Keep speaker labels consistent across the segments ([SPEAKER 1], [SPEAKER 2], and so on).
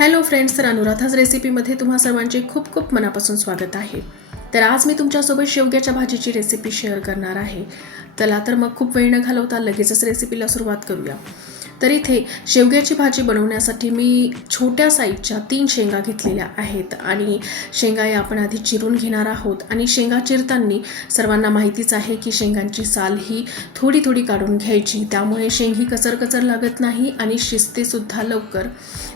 [SPEAKER 1] Hello friends तर अनुराधाच रेसिपीमध्ये तुम्हा सर्वांचे खूप खूप मनापासून स्वागत आहे. तर आज मी तुमच्यासोबत शेवग्याच्या भाजीची रेसिपी शेअर करणार आहे. चला तर मग खूप वेळ न घालवता लगेचच रेसिपीला सुरुवात करूया. तर इथे शेवग्याची भाजी बनवण्यासाठी मी छोट्या साईजच्या तीन शेंगा घेतलेल्या आहेत. आणि शेंगा या आपण आधी चिरून घेणार आहोत. आणि शेंगा चिरताना सर्वांना माहितीच आहे की शेंगांची साल ही थोडी थोडी काढून घ्यायची. त्यामुळे शेंग ही कचर कचर लागत नाही आणि शिजतेसुद्धा लवकर.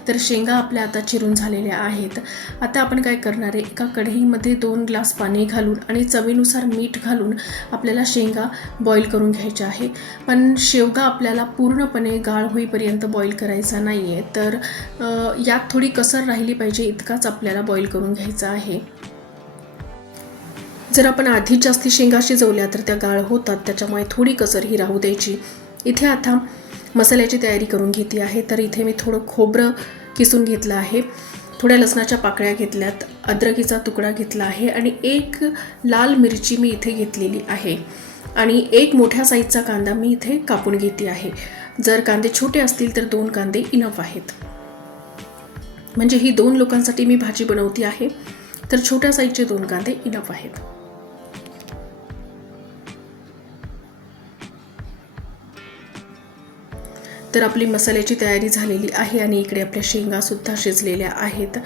[SPEAKER 1] तर शेंगा आपल्या आता चिरून झालेल्या आहेत. आता आपण काय करणार आहे? एका कढईमध्ये दोन ग्लास पाणी घालून आणि चवीनुसार मीठ घालून आपल्याला शेंगा बॉईल करून घ्यायच्या आहे पण शेवगा आपल्याला पूर्णपणे गाळ होईपर्यंत बॉईल करायचा नाही आहे तर यात थोडी कसर राहिली पाहिजे इतकाच आपल्याला बॉईल करून घ्यायचा आहे. जर आपण आधीच जास्ती शेंगा शिजवल्या तर त्या गाळ होतात त्याच्यामुळे थोडी कसर ही राहू द्यायची. इथे आता मसाल्याची तयारी करून घेतली आहे तर इथे मी थोडं खोबरं किसून घेतलं आहे. थोड्या लसणाच्या पाकळ्या घेतल्यात अद्रकीचा तुकडा घेतला आहे आणि एक लाल मिरची मी इथे घेतलेली आहे. आणि एक मोठ्या साईजचा कांदा मी इथे कापून घेते आहे. जर कांदे छोटे असतील तर दोन कांदे इनफ आहेत. म्हणजे ही दोन लोकांसाठी मी भाजी बनवती आहे तर छोट्या साईजचे दोन कांदे इनफ आहेत. तर आपली मसाल्याची तयारी झालेली आहे आणि इकडे आपल्या शेंगासुद्धा शिजलेल्या आहेत.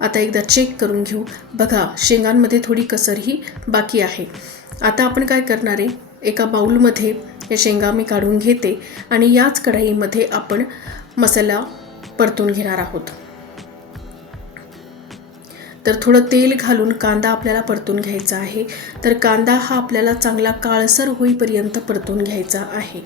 [SPEAKER 1] आता एकदा चेक करून घेऊ. बघा शेंगांमध्ये थोडी कसरही बाकी आहे. आता आपण काय करणार आहे? एका बाऊलमध्ये हे शेंगा मी काढून घेते आणि याच कढईमध्ये आपण मसाला परतून घेणार आहोत. तर थोडं तेल घालून कांदा आपल्याला परतून घ्यायचा आहे. तर कांदा हा आपल्याला चांगला काळसर होईपर्यंत परतून घ्यायचा आहे.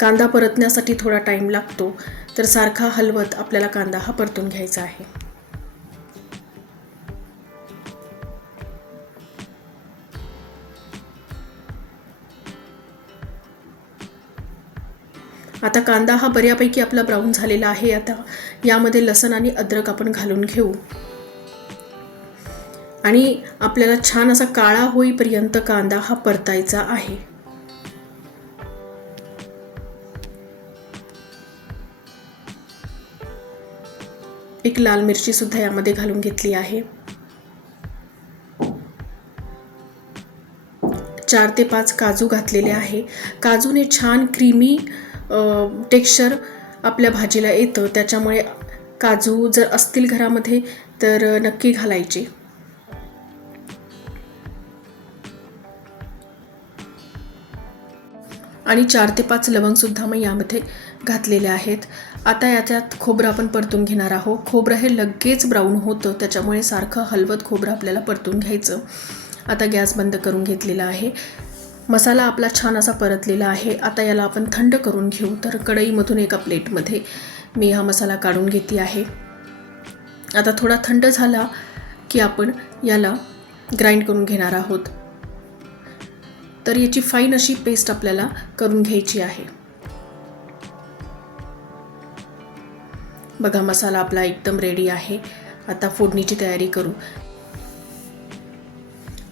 [SPEAKER 1] कांदा परतण्यासाठी थोडा टाईम लागतो. तर सारखा हलवत आपल्याला कांदा हा परतून घ्यायचा आहे. आता कांदा हा बऱ्यापैकी आपला ब्राऊन झालेला आहे. आता यामध्ये लसण आणि अद्रक आपण घालून घेऊ. आणि आपल्याला छान असा काळा होईपर्यंत कांदा हा परतायचा आहे. एक लाल मिरची सुद्धा यामध्ये घालून घेतली आहे. चार ते पाच काजू घातलेले आहे. काजूने छान क्रीमी टेक्स्चर आपल्या भाजीला येतं. त्याच्यामुळे काजू जर असतील घरामध्ये तर नक्की घालायचे. आणि चार ते पाच लवंगसुद्धा मी यामध्ये घातलेले आहेत. आता याच्यात खोबरं आपण परतून घेणार आहोत. खोबरं हे लगेच ब्राऊन होतं. त्याच्यामुळे सारखं हलवत खोबरं आपल्याला परतून घ्यायचं. आता गॅस बंद करून घेतलेला आहे. मसाला आपला छान असा परतलेला आहे. आता याला आपण थंड करून घेऊ. तर कढईमधून एका प्लेटमध्ये मी हा मसाला काढून घेते आहे. आता थोडा थंड झाला की आपण याला ग्राइंड करून घेणार आहोत. तर याची फाईन अशी पेस्ट आपल्याला करून घ्यायची आहे. बघा मसाला आपला एकदम रेडी आहे. आता फोडणीची तयारी करू.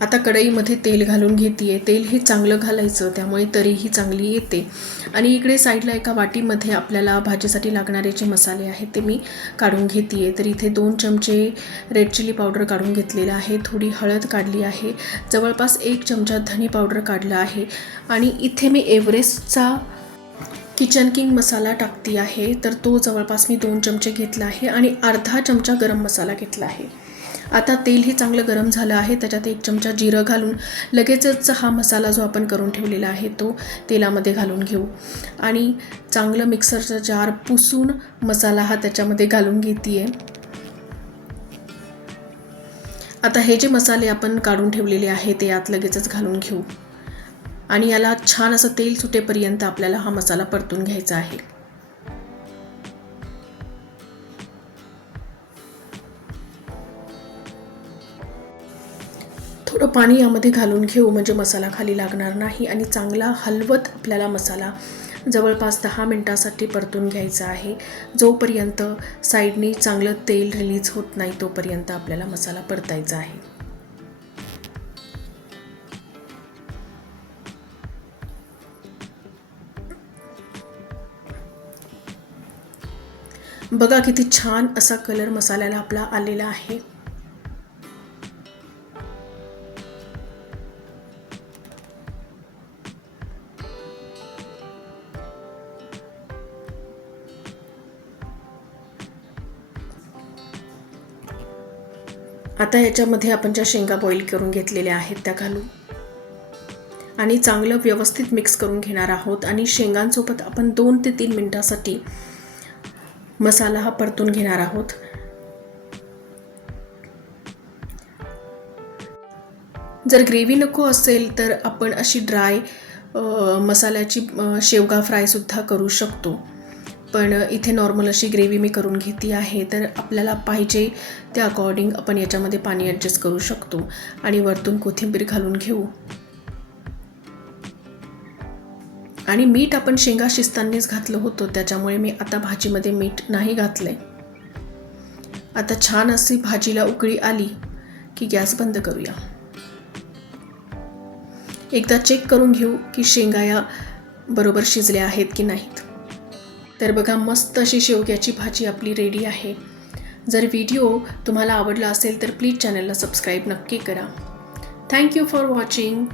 [SPEAKER 1] आता कढईमध्ये तेल घालून घेते तेल हे चांगलं घालायचं त्यामुळे तरीही चांगली येते. आणि इकडे साईडला एका वाटीमध्ये आपल्याला भाजीसाठी लागणारे जे मसाले आहेत ते मी काढून घेते तर इथे दोन चमचे रेड चिली पावडर काढून घेतलेलं आहे. थोडी हळद काढली आहे. जवळपास एक चमचा धनी पावडर काढला आहे. आणि इथे मी एव्हरेस्टचा किचन किंग मसाला टाकती आहे तर तो जवळपास मी दोन चमचे घेतला आहे आणि अर्धा चमचा गरम मसाला घेतला आहे. आता तेल हे चांगलं गरम झालं आहे त्याच्यात एक चमचा जिरं घालून लगेचच हा मसाला जो आपण करून ठेवलेला आहे तो तेलामध्ये घालून घेऊ. आणि चांगलं मिक्सरचं जार पुसून मसाला हा त्याच्यामध्ये घालून घेते आता हे जे मसाले आपण काढून ठेवलेले आहे ते यात लगेचच घालून घेऊ. आणि याला छान असं तेल सुटेपर्यंत आपल्याला हा मसाला परतून घ्यायचा आहे. थोडं पाणी यामध्ये घालून घेऊ. म्हणजे मसाला खाली लागणार नाही आणि चांगला हलवत आपल्याला मसाला जवळपास दहा मिनटासाठी परतून घ्यायचा आहे. जोपर्यंत साईडनी चांगलं तेल रिलीज होत नाही तोपर्यंत आपल्याला मसाला परतायचा आहे. बघा किती छान असा कलर मसाल्याला आपला आलेला आहे. आता याच्यामध्ये आपण ज्या शेंगा बॉईल करून घेतलेल्या आहेत त्या घालू. आणि चांगलं व्यवस्थित मिक्स करून घेणार आहोत. आणि शेंगांसोबत आपण दोन ते तीन मिनटासाठी मसाला हा परतून घेणार आहोत. जर ग्रेव्ही नको असेल तर आपण अशी ड्राय मसाल्याची शेवगा फ्रायसुद्धा करू शकतो. पण इथे नॉर्मल अशी ग्रेव्ही मी करून घेते आहे तर आपल्याला पाहिजे त्या अकॉर्डिंग आपण याच्यामध्ये पाणी ॲडजस्ट करू शकतो. आणि वरतून कोथिंबीर घालून घेऊ. आणि मीठ आपण शेंगा शिजतानीच घातलं होतं त्याच्यामुळे मी आता भाजीमध्ये मीठ नाही घातलंय. आता छान अशी भाजीला उकळी आली की गॅस बंद करूया. एकदा चेक करून घेऊ की शेंगा या बरोबर शिजल्या आहेत की नाहीत. तर बघा मस्त अशी शेवग्याची भाजी आपली रेडी आहे. जर व्हिडिओ तुम्हाला आवडला असेल तर प्लीज चॅनलला सबस्क्राईब नक्की करा. Thank you for watching